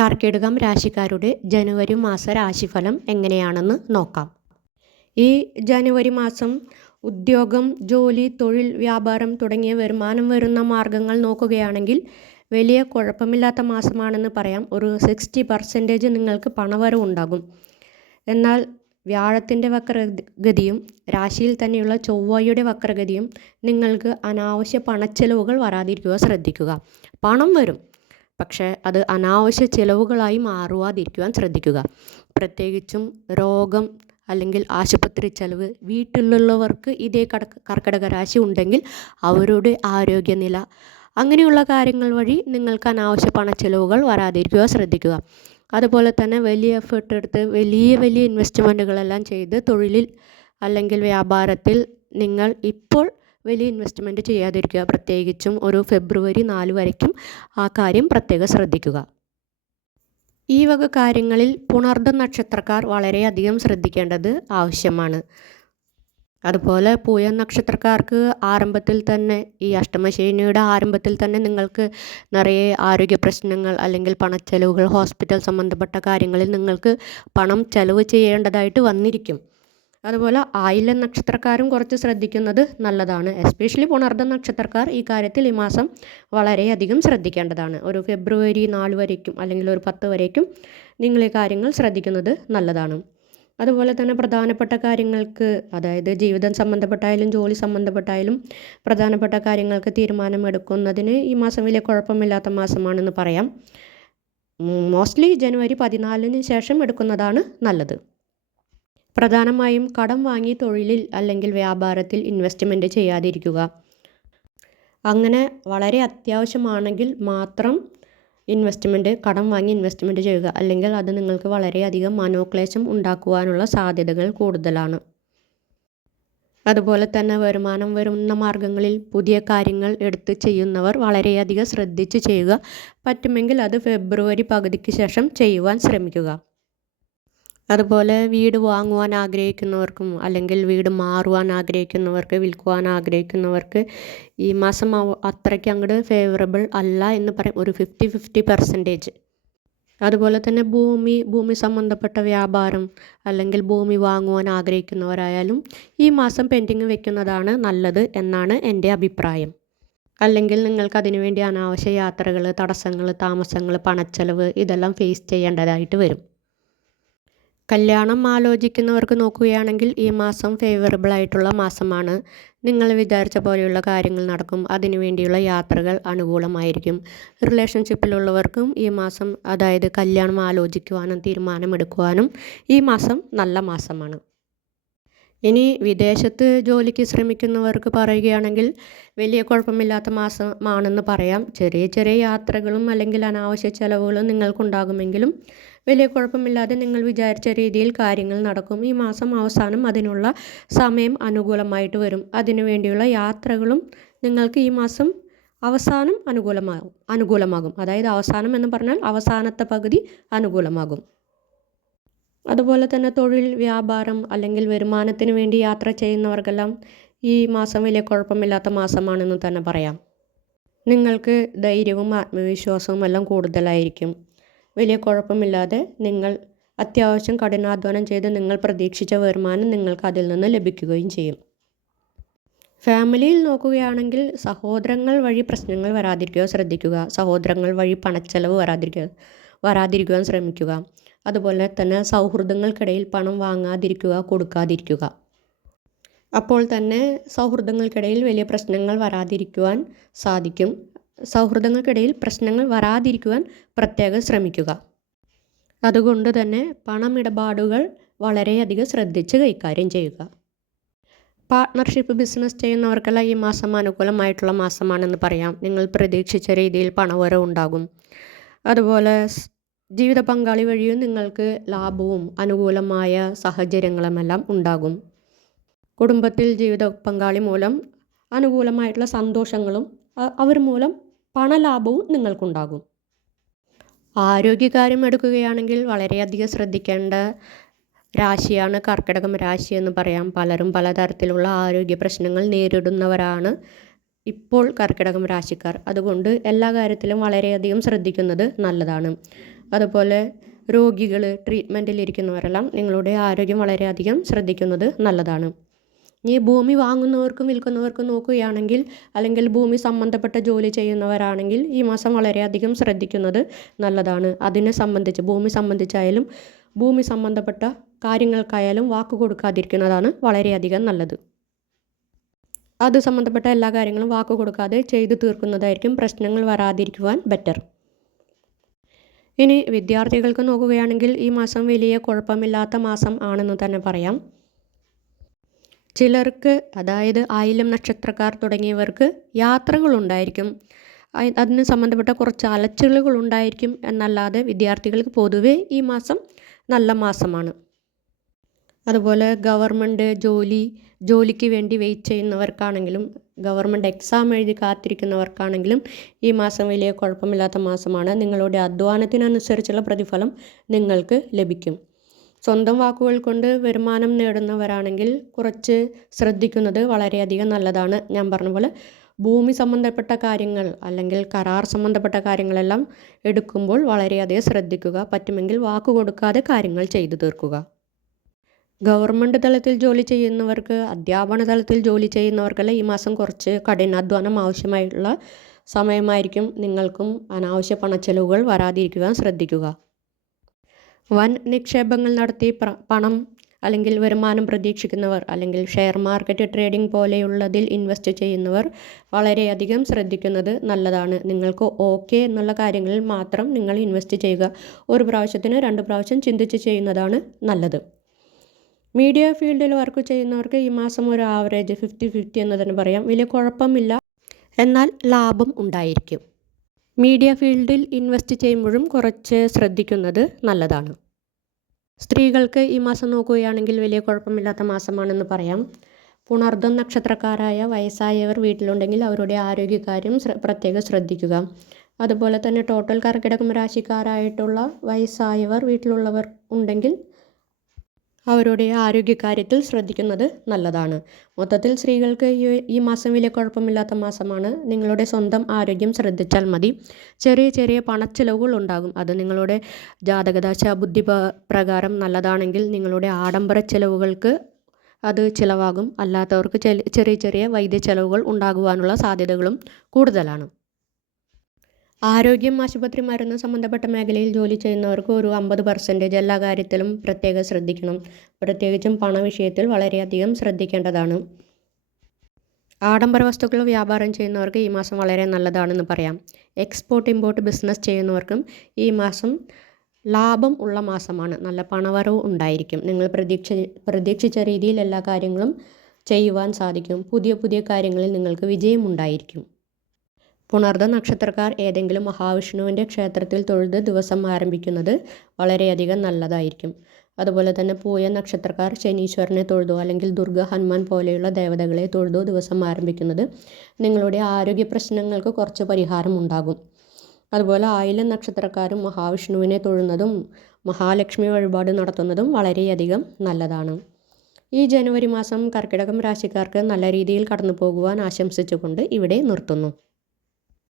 കർക്കിടകം രാശിക്കാരുടെ ജനുവരി മാസ രാശിഫലം എങ്ങനെയാണെന്ന് നോക്കാം. ഈ ജനുവരി മാസം ഉദ്യോഗം ജോലി തൊഴിൽ വ്യാപാരം തുടങ്ങിയ വരുമാനം വരുന്ന മാർഗങ്ങൾ നോക്കുകയാണെങ്കിൽ വലിയ കുഴപ്പമില്ലാത്ത മാസമാണെന്ന് പറയാം. ഒരു സിക്സ്റ്റി പെർസെന്റേജ് നിങ്ങൾക്ക് പണവരവ് ഉണ്ടാകും. എന്നാൽ വ്യാഴത്തിന്റെ വക്രഗതിയും രാശിയിൽ തന്നെയുള്ള ചൊവ്വയുടെ വക്രഗതിയും നിങ്ങൾക്ക് അനാവശ്യ പണച്ചെലവുകൾ വരാതിരിക്കുക ശ്രദ്ധിക്കുക. പണം വരും. പക്ഷേ അത് അനാവശ്യ ചിലവുകളായി മാറുവാതിരിക്കുവാൻ ശ്രദ്ധിക്കുക. പ്രത്യേകിച്ചും രോഗം അല്ലെങ്കിൽ ആശുപത്രി ചെലവ് വീട്ടിലുള്ളവർക്ക് ഇതേ കട കർക്കിടക രാശി ഉണ്ടെങ്കിൽ അവരുടെ ആരോഗ്യനില അങ്ങനെയുള്ള കാര്യങ്ങൾ വഴി നിങ്ങൾക്ക് അനാവശ്യ പണ പണച്ചെലവുകൾ വരാതിരിക്കുക ശ്രദ്ധിക്കുക. അതുപോലെ തന്നെ വലിയ എഫേർട്ട് എടുത്ത് വലിയ വലിയ ഇൻവെസ്റ്റ്മെന്റുകളെല്ലാം ചെയ്ത് തൊഴിലിൽ അല്ലെങ്കിൽ വ്യാപാരത്തിൽ നിങ്ങൾ ഇപ്പോൾ വലിയ ഇൻവെസ്റ്റ്മെന്റ് ചെയ്യാതിരിക്കുക. പ്രത്യേകിച്ചും ഒരു ഫെബ്രുവരി നാല് വരയ്ക്കും ആ കാര്യം പ്രത്യേകം ശ്രദ്ധിക്കുക. ഈ വക കാര്യങ്ങളിൽ പുണർദ നക്ഷത്രക്കാർ വളരെയധികം ശ്രദ്ധിക്കേണ്ടത് ആവശ്യമാണ്. അതുപോലെ പൂയ നക്ഷത്രക്കാർക്ക് ആരംഭത്തിൽ തന്നെ ഈ അഷ്ടമശേനിയുടെ ആരംഭത്തിൽ തന്നെ നിങ്ങൾക്ക് നിറയെ ആരോഗ്യ പ്രശ്നങ്ങൾ അല്ലെങ്കിൽ പണച്ചെലവുകൾ ഹോസ്പിറ്റൽ സംബന്ധപ്പെട്ട കാര്യങ്ങളിൽ നിങ്ങൾക്ക് പണം ചെലവ് ചെയ്യേണ്ടതായിട്ട് വന്നിരിക്കും. അതുപോലെ ആയില്യ നക്ഷത്രക്കാരും കുറച്ച് ശ്രദ്ധിക്കുന്നത് നല്ലതാണ്. എസ്പെഷ്യലി പുണർദ്ധ നക്ഷത്രക്കാർ ഈ കാര്യത്തിൽ ഈ മാസം വളരെയധികം ശ്രദ്ധിക്കേണ്ടതാണ്. ഒരു ഫെബ്രുവരി നാല് വരേക്കും അല്ലെങ്കിൽ ഒരു പത്ത് വരേക്കും നിങ്ങൾ ഈ കാര്യങ്ങൾ ശ്രദ്ധിക്കുന്നത് നല്ലതാണ്. അതുപോലെ തന്നെ പ്രധാനപ്പെട്ട കാര്യങ്ങൾക്ക് അതായത് ജീവിതം സംബന്ധപ്പെട്ടായാലും ജോലി സംബന്ധപ്പെട്ടായാലും പ്രധാനപ്പെട്ട കാര്യങ്ങൾക്ക് തീരുമാനമെടുക്കുന്നതിന് ഈ മാസം വലിയ കുഴപ്പമില്ലാത്ത മാസമാണെന്ന് പറയാം. മോസ്റ്റ്ലി ജനുവരി പതിനാലിന് ശേഷം എടുക്കുന്നതാണ് നല്ലത്. പ്രധാനമായും കടം വാങ്ങി തൊഴിലിൽ അല്ലെങ്കിൽ വ്യാപാരത്തിൽ ഇൻവെസ്റ്റ്മെന്റ് ചെയ്യാതിരിക്കുക. അങ്ങനെ വളരെ അത്യാവശ്യമാണെങ്കിൽ മാത്രം ഇൻവെസ്റ്റ്മെന്റ് കടം വാങ്ങി ഇൻവെസ്റ്റ്മെന്റ് ചെയ്യുക. അല്ലെങ്കിൽ അത് നിങ്ങൾക്ക് വളരെയധികം മനോക്ലേശം ഉണ്ടാക്കുവാനുള്ള സാധ്യതകൾ കൂടുതലാണ്. അതുപോലെ തന്നെ വരുമാനം വരുന്ന മാർഗങ്ങളിൽ പുതിയ കാര്യങ്ങൾ എടുത്ത് ചെയ്യുന്നവർ വളരെയധികം ശ്രദ്ധിച്ച് ചെയ്യുക. പറ്റുമെങ്കിൽ അത് ഫെബ്രുവരി പകുതിക്ക് ശേഷം ചെയ്യുവാൻ ശ്രമിക്കുക. അതുപോലെ വീട് വാങ്ങുവാൻ ആഗ്രഹിക്കുന്നവർക്കും അല്ലെങ്കിൽ വീട് മാറുവാൻ ആഗ്രഹിക്കുന്നവർക്ക് വിൽക്കുവാൻ ആഗ്രഹിക്കുന്നവർക്ക് ഈ മാസം അത്രയ്ക്ക് അങ്ങോട്ട് ഫേവറബിൾ അല്ല എന്ന് പറയും. ഒരു ഫിഫ്റ്റി ഫിഫ്റ്റി പെർസെന്റേജ് അതുപോലെ തന്നെ ഭൂമി ഭൂമി സംബന്ധപ്പെട്ട വ്യാപാരം അല്ലെങ്കിൽ ഭൂമി വാങ്ങുവാൻ ആഗ്രഹിക്കുന്നവരായാലും ഈ മാസം പെൻഡിങ് വെക്കുന്നതാണ് നല്ലത് എന്നാണ് എന്റെ അഭിപ്രായം. അല്ലെങ്കിൽ നിങ്ങൾക്ക് അതിനുവേണ്ടി അനാവശ്യ യാത്രകൾ തടസ്സങ്ങൾ താമസങ്ങൾ പണച്ചെലവ് ഇതെല്ലാം ഫേസ് ചെയ്യേണ്ടതായിട്ട് വരും. കല്യാണം ആലോചിക്കുന്നവർക്ക് നോക്കുകയാണെങ്കിൽ ഈ മാസം ഫേവറബിൾ ആയിട്ടുള്ള മാസമാണ്. നിങ്ങൾ വിചാരിച്ച പോലെയുള്ള കാര്യങ്ങൾ നടക്കും. അതിനുവേണ്ടിയുള്ള യാത്രകൾ അനുകൂലമായിരിക്കും. റിലേഷൻഷിപ്പിലുള്ളവർക്കും ഈ മാസം അതായത് കല്യാണം ആലോചിക്കുവാനും തീരുമാനമെടുക്കുവാനും ഈ മാസം നല്ല മാസമാണ്. ഇനി വിദേശത്ത് ജോലിക്ക് ശ്രമിക്കുന്നവർക്ക് പറയുകയാണെങ്കിൽ വലിയ കുഴപ്പമില്ലാത്ത മാസമാണെന്ന് പറയാം. ചെറിയ ചെറിയ യാത്രകളും അല്ലെങ്കിൽ അനാവശ്യ ചെലവുകളും നിങ്ങൾക്കുണ്ടാകുമെങ്കിലും വലിയ കുഴപ്പമില്ലാതെ നിങ്ങൾ വിചാരിച്ച രീതിയിൽ കാര്യങ്ങൾ നടക്കും. ഈ മാസം അവസാനം അതിനുള്ള സമയം അനുകൂലമായിട്ട് വരും. അതിനു വേണ്ടിയുള്ള യാത്രകളും നിങ്ങൾക്ക് ഈ മാസം അവസാനം അനുകൂലമാകും. അനുകൂലമാകും. അതായത് അവസാനം എന്ന് പറഞ്ഞാൽ അവസാനത്തെ പകുതി അനുകൂലമാകും. അതുപോലെ തന്നെ തൊഴിൽ വ്യാപാരം അല്ലെങ്കിൽ വരുമാനത്തിന് വേണ്ടി യാത്ര ചെയ്യുന്നവർക്കെല്ലാം ഈ മാസം വലിയ കുഴപ്പമില്ലാത്ത മാസമാണെന്ന് തന്നെ പറയാം. നിങ്ങൾക്ക് ധൈര്യവും ആത്മവിശ്വാസവും എല്ലാം കൂടുതലായിരിക്കും. വലിയ കുഴപ്പമില്ലാതെ നിങ്ങൾ അത്യാവശ്യം കഠിനാധ്വാനം ചെയ്ത് നിങ്ങൾ പ്രതീക്ഷിച്ച വരുമാനം നിങ്ങൾക്ക് അതിൽ നിന്ന് ലഭിക്കുകയും ചെയ്യും. ഫാമിലിയിൽ നോക്കുകയാണെങ്കിൽ സഹോദരങ്ങൾ വഴി പ്രശ്നങ്ങൾ വരാതിരിക്കുക ശ്രദ്ധിക്കുക. സഹോദരങ്ങൾ വഴി പണച്ചെലവ് വരാതിരിക്കുക വരാതിരിക്കുവാൻ ശ്രമിക്കുക. അതുപോലെ തന്നെ സൗഹൃദങ്ങൾക്കിടയിൽ പണം വാങ്ങാതിരിക്കുക കൊടുക്കാതിരിക്കുക. അപ്പോൾ തന്നെ സൗഹൃദങ്ങൾക്കിടയിൽ വലിയ പ്രശ്നങ്ങൾ വരാതിരിക്കുവാൻ സാധിക്കും. സൗഹൃദങ്ങൾക്കിടയിൽ പ്രശ്നങ്ങൾ വരാതിരിക്കുവാൻ പ്രത്യേകം ശ്രമിക്കുക. അതുകൊണ്ട് തന്നെ പണമിടപാടുകൾ വളരെയധികം ശ്രദ്ധിച്ച് കൈകാര്യം ചെയ്യുക. പാർട്ട്ണർഷിപ്പ് ബിസിനസ് ചെയ്യുന്നവർക്കെല്ലാം ഈ മാസം അനുകൂലമായിട്ടുള്ള മാസമാണെന്ന് പറയാം. നിങ്ങൾ പ്രതീക്ഷിച്ച രീതിയിൽ പണവരവ് ഉണ്ടാകും. അതുപോലെ ജീവിത പങ്കാളി വഴിയും നിങ്ങൾക്ക് ലാഭവും അനുകൂലമായ സാഹചര്യങ്ങളുമെല്ലാം ഉണ്ടാകും. കുടുംബത്തിൽ ജീവിത പങ്കാളി മൂലം അനുകൂലമായിട്ടുള്ള സന്തോഷങ്ങളും അവർ മൂലം പണലാഭവും നിങ്ങൾക്കുണ്ടാകും. ആരോഗ്യകാര്യം എടുക്കുകയാണെങ്കിൽ വളരെയധികം ശ്രദ്ധിക്കേണ്ട രാശിയാണ് കർക്കിടകം രാശി എന്ന് പറയാം. പലരും പലതരത്തിലുള്ള ആരോഗ്യ പ്രശ്നങ്ങൾ നേരിടുന്നവരാണ് ഇപ്പോൾ കർക്കിടകം രാശിക്കാർ. അതുകൊണ്ട് എല്ലാ കാര്യത്തിലും വളരെയധികം ശ്രദ്ധിക്കുന്നത് നല്ലതാണ്. അതുപോലെ രോഗികൾ ട്രീറ്റ്മെന്റിലിരിക്കുന്നവരെല്ലാം നിങ്ങളുടെ ആരോഗ്യം വളരെയധികം ശ്രദ്ധിക്കുന്നത് നല്ലതാണ്. ഈ ഭൂമി വാങ്ങുന്നവർക്കും വിൽക്കുന്നവർക്കും നോക്കുകയാണെങ്കിൽ അല്ലെങ്കിൽ ഭൂമി സംബന്ധപ്പെട്ട ജോലി ചെയ്യുന്നവരാണെങ്കിൽ ഈ മാസം വളരെയധികം ശ്രദ്ധിക്കുന്നത് നല്ലതാണ്. അതിനെ സംബന്ധിച്ച് ഭൂമി സംബന്ധിച്ചായാലും ഭൂമി സംബന്ധപ്പെട്ട കാര്യങ്ങൾക്കായാലും വാക്ക് കൊടുക്കാതിരിക്കുന്നതാണ് വളരെയധികം നല്ലത്. അത് സംബന്ധപ്പെട്ട എല്ലാ കാര്യങ്ങളും വാക്ക് കൊടുക്കാതെ ചെയ്തു തീർക്കുന്നതായിരിക്കും പ്രശ്നങ്ങൾ വരാതിരിക്കുവാൻ ബെറ്റർ. ഇനി വിദ്യാർത്ഥികൾക്ക് നോക്കുകയാണെങ്കിൽ ഈ മാസം വലിയ കുഴപ്പമില്ലാത്ത മാസം ആണെന്ന് തന്നെ പറയാം. ചിലർക്ക് അതായത് ആയില്യം നക്ഷത്രക്കാർ തുടങ്ങിയവർക്ക് യാത്രകളുണ്ടായിരിക്കും അതിന് സംബന്ധപ്പെട്ട കുറച്ച് അലച്ചിലുകൾ ഉണ്ടായിരിക്കും എന്നല്ലാതെ വിദ്യാർത്ഥികൾക്ക് പൊതുവേ ഈ മാസം നല്ല മാസമാണ്. അതുപോലെ ഗവൺമെന്റ് ജോലി ജോലിക്ക് വേണ്ടി വെയിറ്റ് ചെയ്യുന്നവർക്കാണെങ്കിലും ഗവൺമെന്റ് എക്സാം എഴുതി കാത്തിരിക്കുന്നവർക്കാണെങ്കിലും ഈ മാസം വലിയ കുഴപ്പമില്ലാത്ത മാസമാണ്. നിങ്ങളുടെ അധ്വാനത്തിനനുസരിച്ചുള്ള പ്രതിഫലം നിങ്ങൾക്ക് ലഭിക്കും. സ്വന്തം വാക്കുകൾ കൊണ്ട് വരുമാനം നേടുന്നവരാണെങ്കിൽ കുറച്ച് ശ്രദ്ധിക്കുന്നത് വളരെയധികം നല്ലതാണ്. ഞാൻ പറഞ്ഞ പോലെ ഭൂമി സംബന്ധപ്പെട്ട കാര്യങ്ങൾ അല്ലെങ്കിൽ കരാർ സംബന്ധപ്പെട്ട കാര്യങ്ങളെല്ലാം എടുക്കുമ്പോൾ വളരെയധികം ശ്രദ്ധിക്കുക. പറ്റുമെങ്കിൽ വാക്ക് കൊടുക്കാതെ കാര്യങ്ങൾ ചെയ്തു തീർക്കുക. ഗവൺമെന്റ് തലത്തിൽ ജോലി ചെയ്യുന്നവർക്ക് അധ്യാപന തലത്തിൽ ജോലി ചെയ്യുന്നവർക്കെല്ലാം ഈ മാസം കുറച്ച് കഠിനാധ്വാനം ആവശ്യമായിട്ടുള്ള സമയമായിരിക്കും നിങ്ങൾക്കും അനാവശ്യ പണച്ചെലവുകൾ വരാതിരിക്കുവാൻ ശ്രദ്ധിക്കുക. വൻ നിക്ഷേപങ്ങൾ നടത്തി പണം അല്ലെങ്കിൽ വരുമാനം പ്രതീക്ഷിക്കുന്നവർ അല്ലെങ്കിൽ ഷെയർ മാർക്കറ്റ് ട്രേഡിംഗ് പോലെയുള്ളതിൽ ഇൻവെസ്റ്റ് ചെയ്യുന്നവർ വളരെയധികം ശ്രദ്ധിക്കുന്നത് നല്ലതാണ്. നിങ്ങൾക്ക് ഓക്കെ എന്നുള്ള കാര്യങ്ങളിൽ മാത്രം നിങ്ങൾ ഇൻവെസ്റ്റ് ചെയ്യുക. ഒരു പ്രാവശ്യത്തിന് രണ്ട് പ്രാവശ്യം ചിന്തിച്ച് ചെയ്യുന്നതാണ് നല്ലത്. മീഡിയ ഫീൽഡിൽ വർക്ക് ചെയ്യുന്നവർക്ക് ഈ മാസം ഒരു ആവറേജ് ഫിഫ്റ്റി ഫിഫ്റ്റി എന്ന് തന്നെ പറയാം. വലിയ കുഴപ്പമില്ല. എന്നാൽ ലാഭം ഉണ്ടായിരിക്കും. മീഡിയ ഫീൽഡിൽ ഇൻവെസ്റ്റ് ചെയ്യുമ്പോഴും കുറച്ച് ശ്രദ്ധിക്കുന്നത് നല്ലതാണ്. സ്ത്രീകൾക്ക് ഈ മാസം നോക്കുകയാണെങ്കിൽ വലിയ കുഴപ്പമില്ലാത്ത മാസമാണെന്ന് പറയാം. പുണർദം നക്ഷത്രക്കാരായ വയസ്സായവർ വീട്ടിലുണ്ടെങ്കിൽ അവരുടെ ആരോഗ്യകാര്യം പ്രത്യേകം ശ്രദ്ധിക്കുക. അതുപോലെ തന്നെ ടോട്ടൽ കർക്കിടകം രാശിക്കാരായിട്ടുള്ള വയസ്സായവർ വീട്ടിലുള്ളവർ ഉണ്ടെങ്കിൽ അവരുടെ ആരോഗ്യകാര്യത്തിൽ ശ്രദ്ധിക്കുന്നത് നല്ലതാണ്. മൊത്തത്തിൽ സ്ത്രീകൾക്ക് ഈ മാസം വലിയ കുഴപ്പമില്ലാത്ത മാസമാണ്. നിങ്ങളുടെ സ്വന്തം ആരോഗ്യം ശ്രദ്ധിച്ചാൽ മതി. ചെറിയ ചെറിയ പണച്ചിലവുകൾ ഉണ്ടാകും. അത് നിങ്ങളുടെ ജാതകദാശ ബുദ്ധി പ്രകാരം നല്ലതാണെങ്കിൽ നിങ്ങളുടെ ആഡംബര ചിലവുകൾക്ക് അത് ചിലവാകും. അല്ലാത്തവർക്ക് ചെറിയ ചെറിയ വൈദ്യ ചിലവുകൾ ഉണ്ടാകുവാനുള്ള സാധ്യതകളും കൂടുതലാണ്. ആരോഗ്യം ആശുപത്രി മരുന്ന് സംബന്ധപ്പെട്ട മേഖലയിൽ ജോലി ചെയ്യുന്നവർക്ക് ഒരു അമ്പത് പെർസെന്റേജ് എല്ലാ കാര്യത്തിലും പ്രത്യേകം ശ്രദ്ധിക്കണം. പ്രത്യേകിച്ചും പണ പണവിഷയത്തിൽ വളരെയധികം ശ്രദ്ധിക്കേണ്ടതാണ്. ആഡംബര വസ്തുക്കൾ വ്യാപാരം ചെയ്യുന്നവർക്ക് ഈ മാസം വളരെ നല്ലതാണെന്ന് പറയാം. എക്സ്പോർട്ട് ഇമ്പോർട്ട് ബിസിനസ് ചെയ്യുന്നവർക്കും ഈ മാസം ലാഭം ഉള്ള മാസമാണ്. നല്ല പണവരവ് ഉണ്ടായിരിക്കും. നിങ്ങൾ പ്രതീക്ഷ പ്രതീക്ഷിച്ച രീതിയിൽ എല്ലാ കാര്യങ്ങളും ചെയ്യുവാൻ സാധിക്കും. പുതിയ പുതിയ കാര്യങ്ങളിൽ നിങ്ങൾക്ക് വിജയം ഉണ്ടായിരിക്കും. പുണർദ നക്ഷത്രക്കാർ ഏതെങ്കിലും മഹാവിഷ്ണുവിന്റെ ക്ഷേത്രത്തിൽ തൊഴുത് ദിവസം ആരംഭിക്കുന്നത് വളരെയധികം നല്ലതായിരിക്കും. അതുപോലെ തന്നെ പൂയ നക്ഷത്രക്കാർ ശനീശ്വരനെ തൊഴുതോ അല്ലെങ്കിൽ ദുർഗ ഹനുമാൻ പോലെയുള്ള ദേവതകളെ തൊഴുതോ ദിവസം ആരംഭിക്കുന്നത് നിങ്ങളുടെ ആരോഗ്യ പ്രശ്നങ്ങൾക്ക് കുറച്ച് പരിഹാരം ഉണ്ടാകും. അതുപോലെ ആയില നക്ഷത്രക്കാരും മഹാവിഷ്ണുവിനെ തൊഴുന്നതും മഹാലക്ഷ്മി വഴിപാട് നടത്തുന്നതും വളരെയധികം നല്ലതാണ്. ഈ ജനുവരി മാസം കർക്കിടകം രാശിക്കാർക്ക് നല്ല രീതിയിൽ കടന്നു പോകുവാൻ ആശംസിച്ചുകൊണ്ട് ഇവിടെ നിർത്തുന്നു.